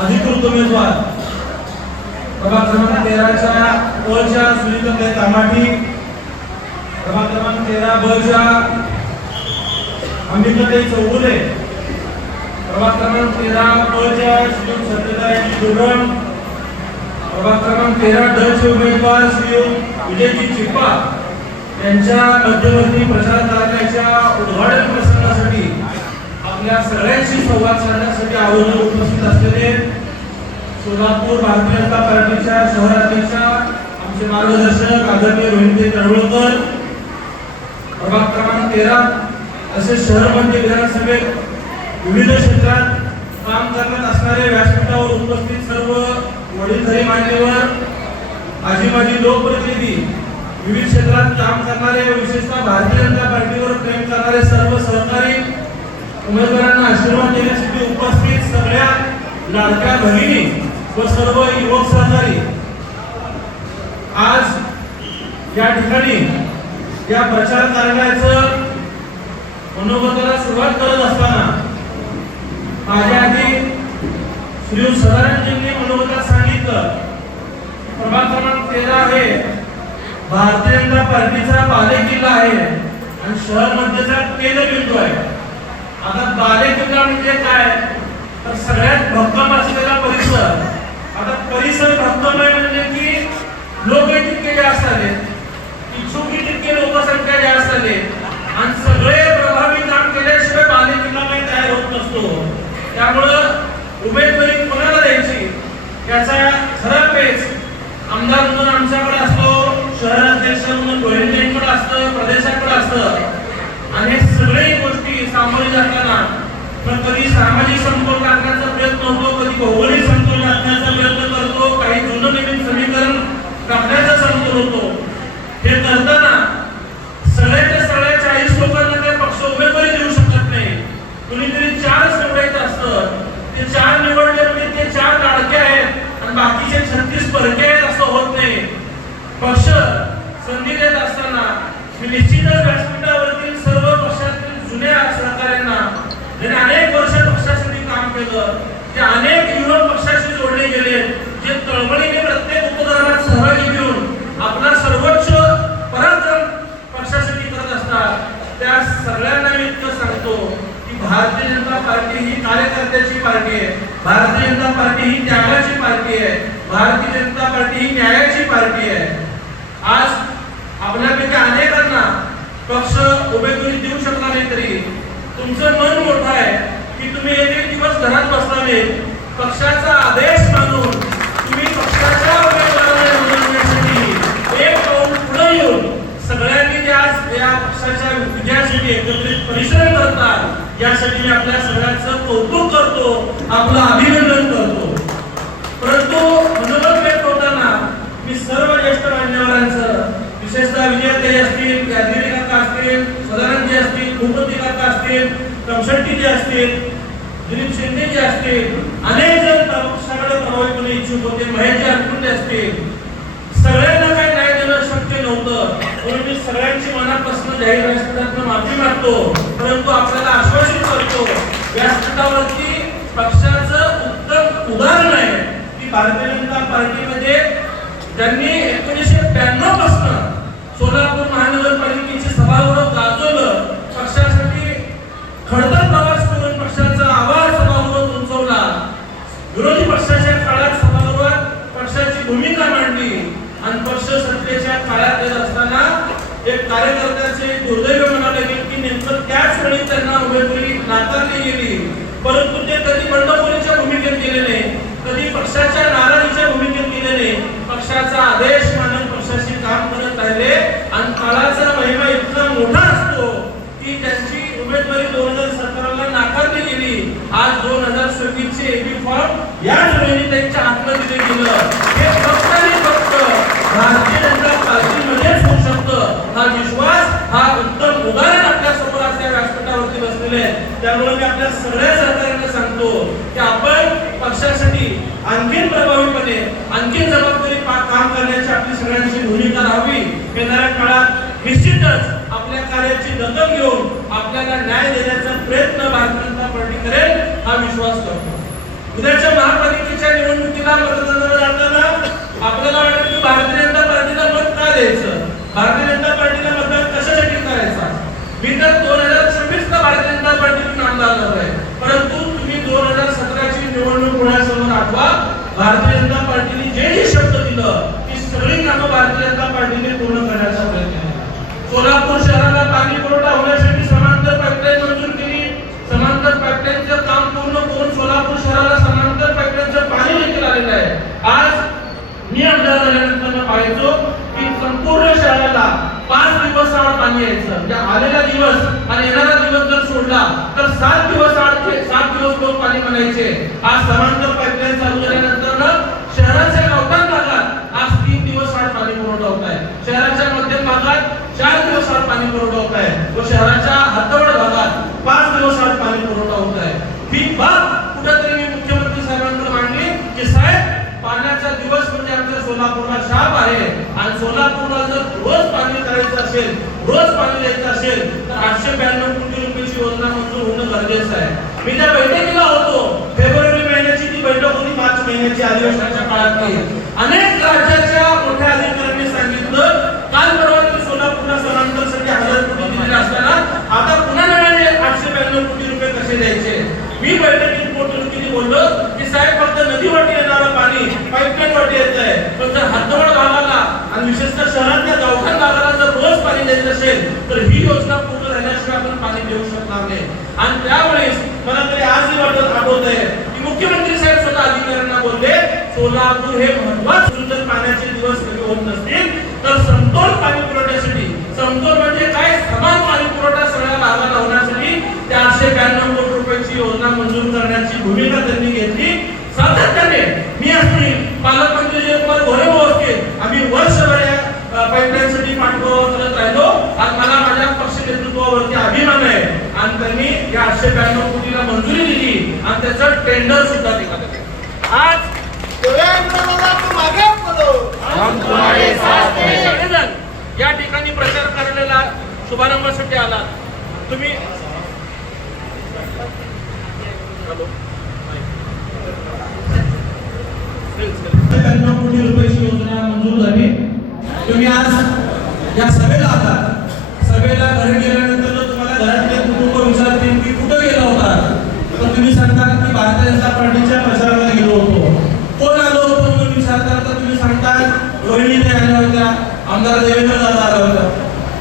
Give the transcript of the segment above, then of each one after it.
अधिकृत उमेदवार प्रभाग क्रमांक 13च्या च्या सुनीताताई कामाठी, प्रभाग क्रमांक 13 च्या अंबिकाताई चौगुले, प्रभाग क्रमांक 13 च्या श्री सत्यताई जोडम, प्रभाग क्रमांक 13 चे उमेदवार श्री विजयजी चिप्पा यांच्या मध्यवर्ती प्रचार कार्याच्या उद्घाटन प्रसंगासाठी आपल्या सगळ्यांशी संवाद साधण्यासाठी आवर्जून उपस्थित असलेले सोलापूर भारतीय जनता पार्टीच्या शहर अध्यक्षा आमचे मार्गदर्शक आदरणीय रोहित तळवळकर, प्रभाग क्रमांक 13 असे शहर मध्य विधानसभेत विविध क्षेत्रात काम करत असणारे व्यासपीठावर उपस्थित सर्व वडीलधारी मान्यवर, आजी माजी लोकप्रतिनिधी, विविध क्षेत्रात काम करणारे, विशेषतः भारतीय जनता पार्टीवर प्रेम करणारे सर्व सहकारी, उमेदवारांना आशीर्वाद देण्यासाठी उपस्थित सगळ्या लाडक्या भगिनी व सर्व युवक सहकारी, आज या ठिकाणी या प्रचार कार्याचं मनोगताला सुरुवात करत असताना माझ्या आधी श्री सदानंदजींनी मनोगतात सांगितलं, प्रभाग क्रमांक 13 हे भारतीय जनता पार्टीचा बालेकिल्ला आहे आणि शहर मध्येचा केंद्रबिंदू आहे. आता बालेकिल्ला म्हणजे काय तर सगळ्यात भक्कम असलेला परिसर. आता परिसर भक्कम आहे म्हणजे की लोक तितके जास्त आले, इच्छुकी तितके लोकसंख्या जास्त आले आणि सगळे प्रभावी काम केल्याशिवाय बालेकिल्ला काही तयार होत नसतो. त्यामुळं उमेदवारी कोणाला द्यायची याचा खरा पेच आमदार म्हणून आमच्याकडे असतो, शहर अध्यक्ष म्हणून गोविंदांकडे असतं, प्रदेशाकडे असतं आणि सगळे गोष्टी सामोरे जाताना कधी सामाजिक समतोल राखण्याचा प्रयत्न होतो, कधी भौगोलिक समतोल राखण्याचा प्रयत्न करतो, काही जुनं नवीन समीकरण राखण्याचा समतोल होतो. हे करताना सगळ्याच्या सगळ्या 40 लोकांना काही पक्ष उमेदवारी देऊ शकत नाही. कुणीतरी 4च निवडायचं असतं. ते 4 निवडले म्हणजे ते 4 लाडके आहेत आणि बाकीचे 36 परके आहेत असं होत नाही. पक्ष संधी देत असताना निश्चितच व्यासपीठावरतील सर्व पक्षातील जुन्या सहकाऱ्यांना ज्यांनी अनेक वर्ष पक्षासाठी काम केलं, जे अनेक युवक पक्षाशी जोडले गेले, जे तळमळीने प्रत्येक उपक्रमात सहभागी घेऊन आपला सर्वोच्च पराक्रम पक्षासाठी करत असतात, त्या सगळ्यांना मी इतकं सांगतो की भारतीय जनता पार्टी ही कार्यकर्त्याची पार्टी आहे, भारतीय जनता पार्टी ही त्यागाची पार्टी आहे, भारतीय जनता पार्टी ही न्यायाची पार्टी आहे. आज आपल्यापैकी अनेकांना पक्ष उमेदवारी देऊ शकला नाही तरी तुमचं मन मोठं आहे की तुम्ही एक दिवस घरात बसला नाही, पक्षाचा आदेश मानून तुम्ही पक्षाच्या उमेदवाराला निवडण्यासाठी एक पाऊल पुढे येऊन सगळ्यांनी आज या पक्षाच्या विजयासाठी एकत्रित परिश्रम करतात यासाठी मी आपल्या सगळ्यांचं कौतुक करतो, आपलं अभिनंदन करतो. परंतु मनोगत व्यक्त होताना मी सर्व ज्येष्ठ मान्यवरांचं, विशेषतः विजयताई असतील, यादगिरी काका असतील, सदानंदजी असतील, भूपती काका असतील, कमशेट्टी असतील, दिलीप शिंदे असतील, अनेक जण पक्षाकडे प्रभावीपणे इच्छुक होते, महेशजी अरकुंडे असतील, सगळ्यांना काही न्याय देणं शक्य नव्हतं म्हणून मी सगळ्यांची मनापासून जाहीर व्यासपीठातून माफी मागतो. परंतु आपल्याला आश्वासित करतो व्यासपीठावरती पक्षाचं उत्तम उदाहरण आहे की भारतीय जनता पार्टीमध्ये त्यांनी 1992 पासून सोलापूर महानगरपालिकेची सभागृह गाजवलं, पक्षासाठी खडतर प्रवास करून पक्षाचा आवाज सभागृहात उंचवला, विरोधी पक्षाच्या काळात सभागृहात पक्षाची भूमिका मांडली आणि पक्ष सत्तेच्या काळात येत असताना एक कार्यकर्त्याचे दुर्दैव म्हणाले की नेमकं त्याच वेळी त्यांना उमेदवारी नाकारली गेली. परंतु ते कधी बंडखोरीच्या भूमिकेत गेले नाही, कधी पक्षाच्या नाराजीच्या भूमिकेत गेले नाही, पक्षाचा आदेश मानून पक्षाशी काम करत राहिले आणि काळाचा महिमा इतका मोठा असतो की त्यांची उमेदवारी 2017 नाकारली गेली. आज 2026 चे एबी फॉर्म याच वेळी त्यांच्या हातात दिले गेलं. हे फक्त आणि फक्त भारतीय जनता पार्टीमध्येच होऊ शकतं हा विश्वास, हा उत्तम उदाहरण आपल्या समोर असल्या व्यासपीठावरती बसलेले आहे. त्यामुळे मी आपल्या सगळ्या सहकाऱ्यांना सांगतो की आपण पक्षासाठी आणखी प्रभावीपणे, आणखी जबाबदारी काम करण्याची आपली सगळ्यांची भूमिका राहावी. येणाऱ्या काळात निश्चितच आपल्या कार्याची दखल घेऊन आपल्याला न्याय देण्याचा प्रयत्न भारतीय जनता पार्टी करेल हा विश्वास करतो. उद्याच्या महापालिकेच्या निवडणुकीला मतदानाला जाताना आपल्याला वाटतं की भारतीय जनता पार्टीला मत का द्यायचं, भारतीय जनता पार्टीला मतदान कशासाठी करायचा. मी तर 2026 ला भारतीय जनता पार्टीतून आमदार झालो आहे, परंतु तुम्ही 2017 ची निवडणूक होण्यासमोर आठवा. भारतीय जनता पार्टीने जे शब्द दिलं ती सगळी कामं भारतीय जनता पार्टीने पूर्ण करण्याचा प्रयत्न केला. सोलापूर शहराला पाणी पुरवठा होण्यासाठी समांतर पाईपलाईन मंजूर केली. समांतर पाईपलाईनचं काम पूर्ण करून सोलापूर शहराला समांतर पाईपलाईनचं पाणी देखील आलेलं आहे. आज मी आमदार झाल्यानंतर पाहायचो की संपूर्ण शहराला 5 दिवस आड पाणी यायचं. म्हणजे आलेला दिवस आणि येणारा दिवस जर सोडला तर 7 दिवस आड 7 दिवस लोक पाणी म्हणायचे. आज समांतर पाईपलाईन चालू झाल्यानंतर शहराच्या गावठाण भागात आज 3 दिवस आड पाणी पुरवठा होत आहे. शहराच्या मध्यम भागात 4 दिवस आड पाणी पुरवठा होत आहे व शहराच्या हातवड भागात 5 दिवस आड पाणी पुरवठा होत आहे. ही बाब कुठेतरी मी मुख्यमंत्री साहेबांकडे मांडली की साहेब, पाण्याचा दिवस म्हणजे आमच्या सोलापूरला शाप आहे आणि सोलापूरला जर रोज पाणी करायचं असेल, रोज पाणी द्यायचं असेल तर 892 कोटी रुपयाची योजना मंजूर होणं गरजेचं आहे. मी त्या बैठकीला होतो. फेब्रुवारी महिन्याची ती बैठक होती, मार्च महिन्याची अधिवेशनाच्या काळातली. अनेक राज्याच्या मोठ्या अधिकाऱ्यांनी सांगितलं काल परवा सोलापूरला समांतरसाठी 1000 कोटी दिले असताना आता पुन्हा नव्याने 892 कोटी रुपये कसे द्यायचे. मी बैठकीत पोटनिवडणुकीत बोललो की साहेब, फक्त नदीवाटी येणारं पाणी पाईपलाईन वाटी येत आहे, पण जर हातवड भागाला आणि विशेषतः शहरातल्या गावठाण भागाला जर रोज पाणी द्यायचं असेल तर ही योजना पूर्ण झाल्याशिवाय आपण पाणी देऊ शकणार नाही. आणि त्यावेळेस मला तरी आजही वाटत आठवत आहे की मुख्यमंत्री साहेब स्वतः अधिकाऱ्यांना बोलले, सोलापूर हे महत्वाचं जर पाण्याचे दिवस कमी होत नसतील तर समतोल पाणी पुरवठ्यासाठी, समतोल म्हणजे काय, समान पाणी पुरवठा सगळ्या भागाला होण्यासाठी 492 कोटी रुपयाची योजना मंजूर करण्याची भूमिका त्यांनी घेतली. सातत्याने मी असतील पालकमंत्री जयकुमार गोरे असतील, आम्ही वर्षभर या पाईपलाईनसाठी पाठपुरावा करत राहिलो. आज मला माझ्या पक्ष नेतृत्वावरती अभिमान आहे आणि त्यांनी या 892 कोटीला मंजुरी दिली आणि त्याचं टेंडर सुद्धा निघालं. आज या ठिकाणी प्रचार कार्यालयाला शुभारंभासाठी आला तुम्ही. 92 कोटी रुपयाची योजना मंजूर झाली. तुम्ही आज या सभेला आलात. सभेला घरी गेल्यानंतर तुम्हाला घरातले कुटुंब विचारतील की कुठे गेला होता, तर तुम्ही सांगता की भारतीय जनता पार्टीच्या प्रचाराला गेलो होतो. कोण आलो होतो म्हणून विचारता तर तुम्ही सांगता रोहिणी आल्या होत्या, आमदार देवेंद्र दादा आला होता.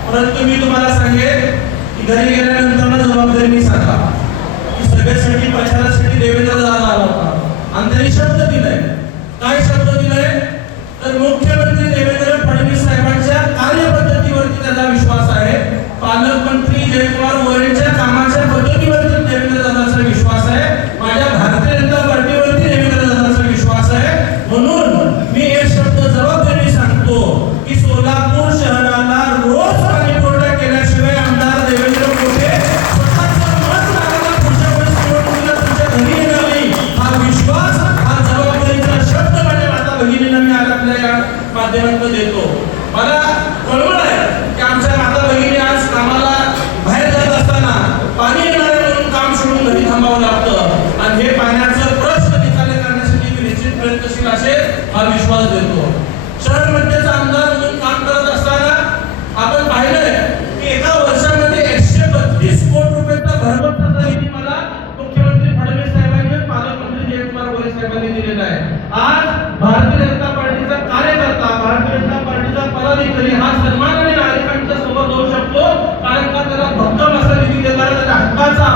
परंतु मी तुम्हाला सांगेन की घरी गेल्यानंतर जबाबदारी मी सांगा की सभेसाठी प्रचारासाठी देवेंद्र दादा आला होता आणि त्यांनी शब्द दिलाय. काय शब्द दिलाय तर मुख्यमंत्री देवेंद्र फडणवीस साहेबांच्या कार्यपद्धतीवरती त्याचा विश्वास आहे. पालकमंत्री जयकुमार गोरेंच्या कामाच्या पद्धतीवरती देवेंद्र दादाचा विश्वास आहे. माझ्या भारतीय जनता पार्टीवरती देवेंद्र दादाचा विश्वास आहे. म्हणून मी एक शब्द जबाबदारी सांगतो की सोलापूर शहराला रोज पाणी पुरवठा केल्याशिवाय आमदार देवेंद्र मोठे स्वतःचं मत मागायला पुढच्या वेळेस निवडणुकीला तुमच्या घरी येणार नाही. हा विश्वास, हा जबाबदारीचा शब्द माझ्या माता भगिनींना मी आज आपल्या या माध्यमातून देतो. मला कळवळ आहे की आमच्या माता भगिनी आज कामाला बाहेर जात असताना पाणी येणारे म्हणून काम सोडून घरी थांबावं लागतं आणि हे पाण्याचं प्रश्न निकाली करण्यासाठी मी निश्चित प्रयत्नशील असेल हा विश्वास देतो. शहर मध्येचा आमदार म्हणून काम करत असताना आपण पाहिलंय की एका वर्षामध्ये 132 कोटी रुपयाचा भरभराटीचा निधी मला मुख्यमंत्री फडणवीस साहेबांनी, पालकमंत्री जयकुमार गोरे साहेबांनी दिलेला आहे. आज भारतीय जनता पार्टीचा कार्यकर्ता, भारतीय जनता पार्टीचा पदाधिकारी हा सन्मानाने नागरिकांच्या समोर जाऊ शकतो कारण का त्याला भक्कम असा निधी देणारा त्याच्या हक्काचा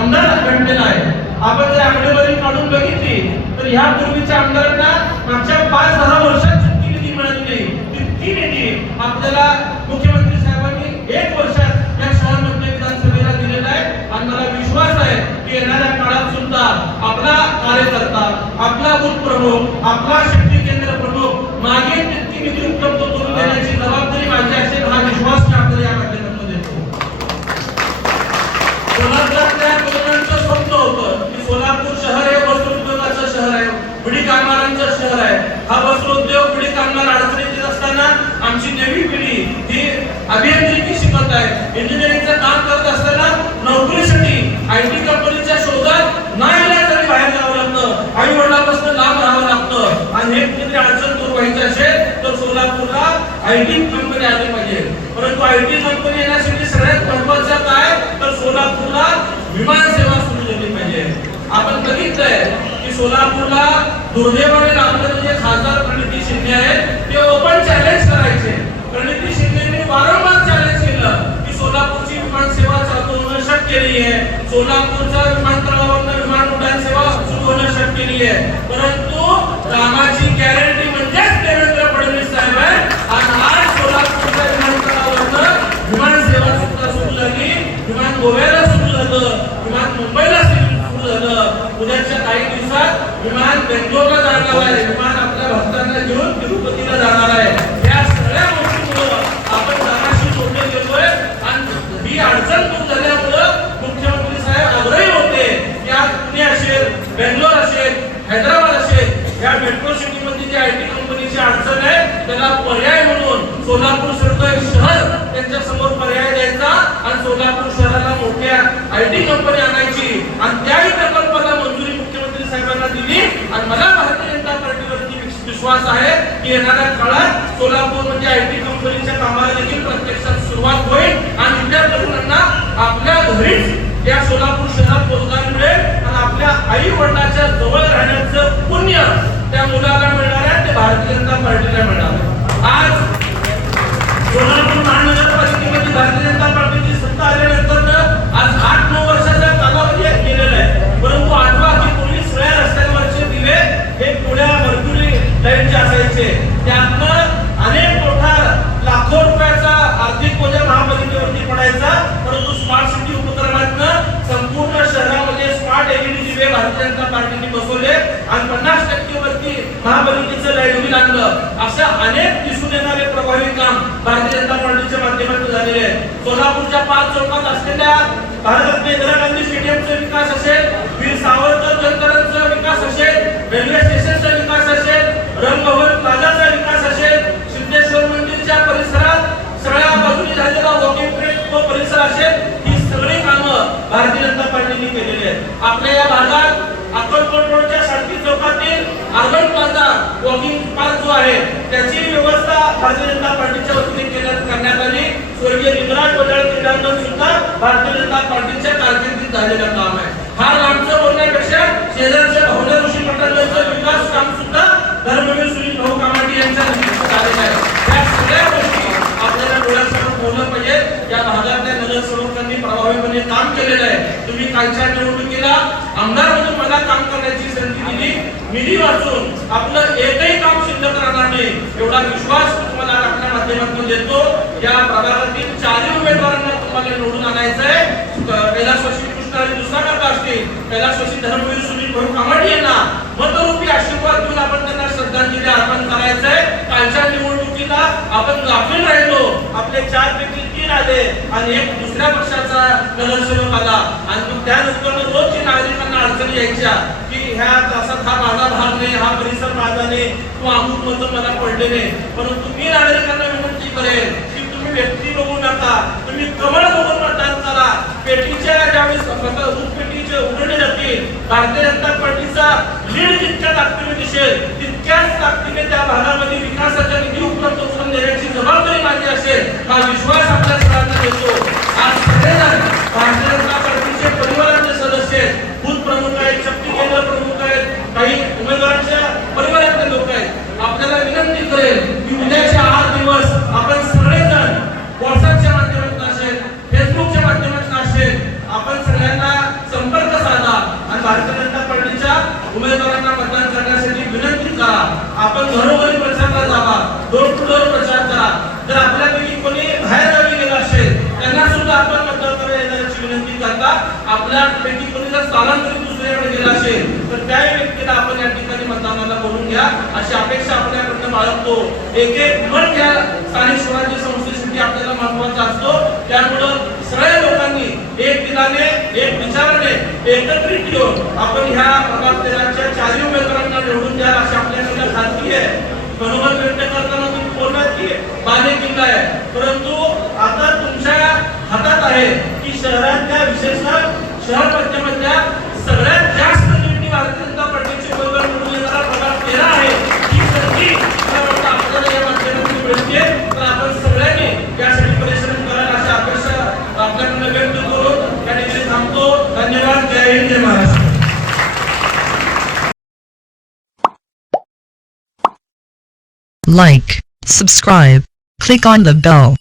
आमदार घडलेला आहे. आपण जर आकडेवारी काढून बघितली तर ह्या पूर्वीच्या आमदारांना मागच्या 5-10 वर्षात जितकी निधी मिळाली नाही तितकी निधी आपल्याला मुख्यमंत्री साहेबांनी 1 वर्षात या शहरामध्ये विधानसभेला दिलेला आहे. आणि मला विश्वास आहे की येणाऱ्या काळात सुद्धा आपला कार्यकर्ता, आपला बूथ प्रमुख, आपला शक्ती केंद्र प्रमुख मागे तितकी निधी उपलब्ध करून देण्याची जबाबदारी माझी असेल हा विश्वास मी आपल्याला या माध्यमातून देतो. सोलापूरच्या तरुणांचं स्वप्न होतं की सोलापूर शहर हे वस्त्रोद्योगाचं शहर आहे, बिडी कामगारांचं शहर आहे. हा वस्त्रोद्योग, बिडी कामगार अडचणीत येत असताना आमची नवी पिढी ही अभियांत्रिकी शिकत आहे, इंजिनिअरिंगचं काम करत असताना नोकरीसाठी IT कंपनीच्या शोधात नाही तरी बाहेर जावं लागतं, आई वडिलांपासून लांब राहावं आणि हे कुठेतरी अडचण दूर व्हायची असेल तर सोलापूरला आयटी कंपनी आली पाहिजे. परंतु आयटी कंपनी येण्यासाठी सगळ्यात महत्त्वाचं काय तर सोलापूरला विमान सेवा सुरू झाली पाहिजे. आपण बघितलंय की सोलापूरला दुर्दैवाने आपले जे खासदार प्रणिती शिंदे आहेत ते ओपन चॅलेंज करायचे. प्रणिती शिंदेने वारंवार चॅलेंज केलं की सोलापूरची विमान सेवा चालू होणं शक्य नाहीये, सोलापूरच्या विमानतळावर विमान उड्डाण सेवा सुरू होणं शक्य नाहीये. परंतु कामाची गॅरंटी म्हणजेच देवेंद्र फडणवीस साहेब आहे. आणि आज सोलापूरच्या विमानतळावर विमान सेवा सुद्धा सुरू झाली, विमान गोव्याला सुरू झालं, विमान मुंबईला सुरू झालं. उद्याच्या काही दिवसात विमान बेंगलोरला जाणार आहे, विमान आपल्या भक्तांना घेऊन तिरुपतीला जाणार आहे. या सगळ्या गोष्टींमुळे आपण जगाशी जोडले गेलोय आणि ही अडचण दूर झाल्यामुळं मुख्यमंत्री साहेब आग्रही होते की आज पुणे असेल, बेंगलोर असेल, हैदराबाद असेल या मेट्रो सिटी मध्ये जी आयटी कंपनीची अडचण आहे त्याला पर्याय म्हणून सोलापूर सारखं एक शहर त्यांच्या समोर पर्याय द्यायचा आणि सोलापूर शहराला मोठ्या आयटी कंपनी आणायची आणि त्याही प्रकल्पाला मंजुरी मुख्यमंत्री साहेबांना दिली. आणि मला भारतीय जनता पार्टीवरती विश्वास आहे की येणाऱ्या काळात सोलापूर म्हणजे आयटी कंपनीच्या कामाला देखील प्रत्यक्षात सुरुवात होईल आणि इथल्या तरुणांना आपल्या घरीच या सोलापूर शहरात रोजगार मिळेल आणि आपल्या आई वडिलांच्या जवळ राहण्याचं पुण्य त्या मुलाला मिळणार आहे, ते भारतीय जनता पार्टीला मिळणार. आज सोलापूर महानगरपालिकेमध्ये भारतीय जनता पार्टीची सत्ता आल्यानंतर आज 8-9 वर्षाचा कालावधी गेलेला आहे. परंतु आठवा की पूर्वी सगळ्या रस्त्यांवरचे दिवे हे पुढ्या मर्क्युरी लाईनचे असायचे, त्यातनं अनेक मोठा लाखो रुपयाचा आर्थिक बोजा महापालिकेवरती पडायचा. परंतु स्मार्ट सिटी उपक्रमातनं संपूर्ण शहरामध्ये स्मार्ट एलईडी दिवे भारतीय जनता पार्टीने बसवले आणि 50% वरती महापालिकेचं लाईट बिल आणलं. अशा अनेक दिसून येणारे प्रभावी काम भारतीय जनता पार्टीच्या माध्यमातून झालेले आहे. सोलापूरच्या 5 चौकात असलेल्या भारतरत्न इंदिरा गांधी स्टेडियमचा विकास असेल, वीर सावरकर जलतरणचा विकास असेल, रेल्वे स्टेशनचा विकास असेल, रंगभवन प्लाझाचा विकास असेल, सिद्धेश्वर मंदिरच्या परिसरात सगळ्या बाजूने झालेला वॉकिंग ट्रॅक तो परिसर असेल, ही सगळी कामं भारतीय जनता पार्टीने केलेली आहेत. आपल्या या भागात अक्कलकोट रोडच्या शांती चौकातील अर्बन प्लाझा वॉकिंग पार्क जो आहे त्याची व्यवस्था भारतीय जनता पार्टीच्या वतीने करण्यात आली. स्वर्गीय निमराज वडाळ क्रीडांगण सुद्धा भारतीय जनता पार्टीच्या कारकिर्दीत झालेलं काम आहे. फार लांबचं बोलण्यापेक्षा शेजारच्या भावना ऋषी मंडळाचं विकास काम सुद्धा धर्मवीर सुनील भाऊ कामाटी यांच्या नेतृत्वात झालेलं आहे. या सगळ्या गोष्टी आपल्याला डोळ्यासमोर ठेवलं पाहिजे. या भागातल्या नगरसेवकांनी प्रभावीपणे काम केलेलं आहे. तुम्ही कालच्या निवडणुकीला आमदार म्हणून मला काम करण्याची संधी दिली, निधी वाचून आपलं एकही काम शिल्लक राहणार नाही एवढा विश्वास तुम्हाला आपल्या माध्यमातून देतो. या प्रभागातील 4 उमेदवारांना तुम्हाला निवडून आणायचं आहे. कैलासवासी कृष्णाजी दुसरा असतील, कैलासवासी धर्मवीर सुनील भाऊ कामाडी यांना मतरूपी आशीर्वाद देऊन आपण त्यांना श्रद्धांजली अर्पण करायचं आहे. कालच्या निवडणुकीला आपण गाफील राहिलो, आपले 4 पैकी 3 आले आणि एक दुसऱ्या पक्षाचा नगरसेवक आला आणि त्यानंतर रोजची नागरिकांना अडचणी यायच्या की ह्या तासात हा माझा भाग नाही, हा परिसर माझा नाही किंवा अमुक मतं मला पडले नाही. परंतु मी नागरिकांना विनंती करेन की तुम्ही व्यक्ती बघू नका, तुम्ही कमळ बघून मतदान करा. पेटीच्या ज्यावेळेस दूध पेटीचे उघडले जातील भारतीय जनता पार्टीचा लीड जितक्या ताकदीने दिसेल तितक्याच ताकदीने त्या भागामध्ये विकासाचा निधी उपलब्ध करून देण्याची जबाबदारी माझी असेल हा विश्वास आपल्या सगळ्यांना देतो. आज सगळेजण भारतीय जनता पार्टीचे परिवाराचे सदस्य आहेत, बूथ प्रमुख आहेत, शक्ती केंद्र प्रमुख आहेत, काही उमेदवारांच्या परिवारातले लोक आहेत. आपल्याला विनंती करेल की उद्याचे 8 दिवस आपण सगळेजण व्हॉट्सअपच्या माध्यमातून असेल, फेसबुकच्या माध्यमातून असेल, आपण सगळ्यांना संपर्क साधा आणि भारतीय जनता पार्टीच्या उमेदवारांना मतदान करण्यासाठी विनंती करा. आपण घरोघरी प्रचाराला जावा, डोर टू डोर प्रचार करा. जर आपल्यापैकी कोणी बाहेर गावी गेला असेल त्यांना सुद्धा आपण मतदान करायला येण्याची विनंती करता. आपल्यापैकी कोणी जर स्थलांतरित दुसऱ्याकडे गेला असेल तर त्या व्यक्तीला आपण या ठिकाणी मतदानाला बोलून घ्या अशी अपेक्षा आपल्याकडनं बाळगतो. एक मत घ्या स्थानिक स्वराज्य संस्थेसाठी आपल्याला महत्वाचा असतो. त्यामुळं सगळ्या लोकांनी एक दिलाने एक विचाराने एकत्रित येऊन आपण ह्या प्रभागाच्या 4 उमेदवारांना निवडून द्या अशी आपल्याकडे खात्री आहे. मनोबल व्यक्त करताना तुम्ही बोललात की बाले किल्ला आहे, परंतु आता तुमच्या हातात आहे की शहरातल्या विशेषतः शहर मध्यमधल्या सगळ्यात जास्त निवडणूक भारतीय जनता पार्टीची उमेदवार निवडून येणारा प्रभाग 13 आहे. व्यक्त करून त्या ठिकाणी थांबतो. धन्यवाद. जय हिंद, जय Maharashtra. Like, subscribe, click on the bell.